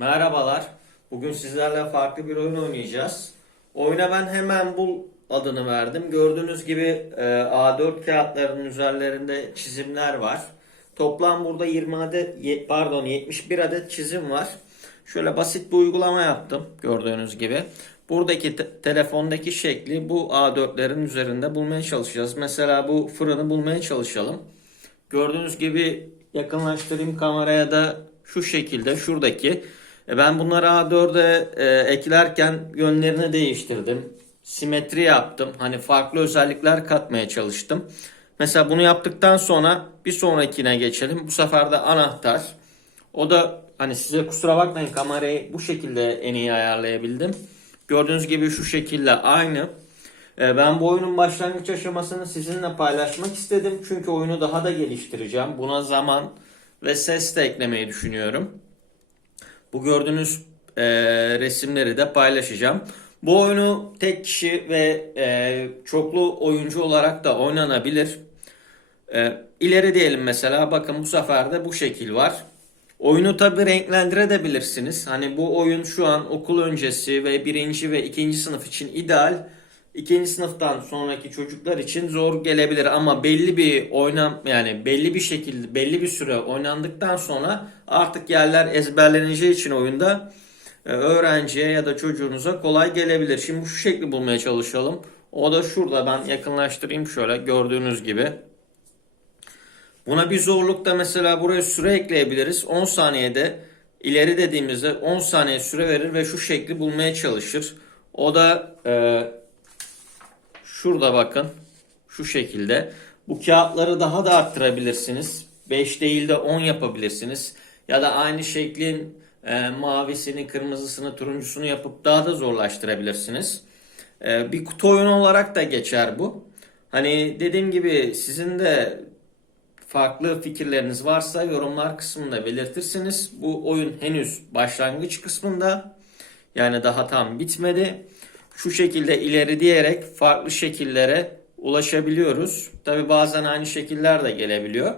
Merhabalar. Bugün sizlerle farklı bir oyun oynayacağız. Oyuna ben hemen bul adını verdim. Gördüğünüz gibi e, A4 kağıtlarının üzerlerinde çizimler var. Toplam burada 20 adet pardon 71 adet çizim var. Şöyle basit bir uygulama yaptım gördüğünüz gibi. Buradaki te- telefondaki şekli bu A4'lerin üzerinde bulmaya çalışacağız. Mesela bu fırını bulmaya çalışalım. Gördüğünüz gibi yakınlaştırayım kameraya da şu şekilde şuradaki. E, Ben bunları A4'e e, eklerken yönlerini değiştirdim. Simetri yaptım. Hani farklı özellikler katmaya çalıştım. Mesela bunu yaptıktan sonra bir sonrakine geçelim. Bu sefer de anahtar. O da hani size kusura bakmayın kamerayı bu şekilde en iyi ayarlayabildim. Gördüğünüz gibi şu şekilde aynı. Ee, Ben bu oyunun başlangıç aşamasını sizinle paylaşmak istedim. Çünkü oyunu daha da geliştireceğim. Buna zaman ve ses de eklemeyi düşünüyorum. Bu gördüğünüz e, resimleri de paylaşacağım. Bu oyunu tek kişi ve e, çoklu oyuncu olarak da oynanabilir. E, ileri diyelim mesela bakın bu sefer de bu şekil var. Oyunu tabi renklendirebilirsiniz. Hani bu oyun şu an okul öncesi ve birinci ve ikinci sınıf için ideal. İkinci sınıftan sonraki çocuklar için zor gelebilir ama belli bir oynam yani belli bir şekilde belli bir süre oynandıktan sonra artık yerler ezberleneceği için oyunda e, öğrenciye ya da çocuğunuza kolay gelebilir. Şimdi şu şekli bulmaya çalışalım. O da şurada ben yakınlaştırayım şöyle gördüğünüz gibi. Buna bir zorluk da mesela buraya süre ekleyebiliriz. 10 saniyede ileri dediğimizde 10 saniye süre verir ve şu şekli bulmaya çalışır. O da e, şurada bakın şu şekilde. Bu kağıtları daha da arttırabilirsiniz. 5 değil de 10 yapabilirsiniz. Ya da aynı şeklin e, mavisini, kırmızısını, turuncusunu yapıp daha da zorlaştırabilirsiniz. E, bir kutu oyunu olarak da geçer bu. Hani dediğim gibi sizin de farklı fikirleriniz varsa yorumlar kısmında belirtirsiniz. Bu oyun henüz başlangıç kısmında. Yani daha tam bitmedi. Şu şekilde ileri diyerek farklı şekillere ulaşabiliyoruz. Tabi bazen aynı şekiller de gelebiliyor.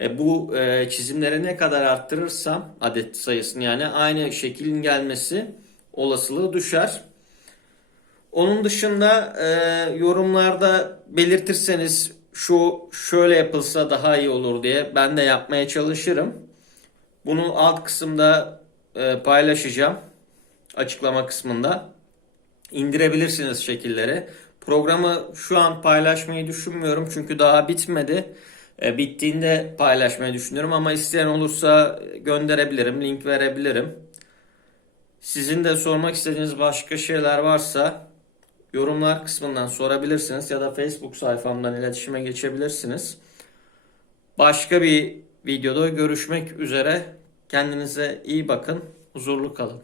E, bu e, çizimleri ne kadar arttırırsam adet sayısını yani aynı şeklin gelmesi olasılığı düşer. Onun dışında e, yorumlarda belirtirseniz şu şöyle yapılsa daha iyi olur diye ben de yapmaya çalışırım. Bunu alt kısımda e, paylaşacağım. Açıklama kısmında. İndirebilirsiniz şekilleri. Programı şu an paylaşmayı düşünmüyorum çünkü daha bitmedi. E, bittiğinde paylaşmayı düşünüyorum ama isteyen olursa gönderebilirim, link verebilirim. Sizin de sormak istediğiniz başka şeyler varsa yorumlar kısmından sorabilirsiniz ya da Facebook sayfamdan iletişime geçebilirsiniz. Başka bir videoda görüşmek üzere. Kendinize iyi bakın. Huzurlu kalın.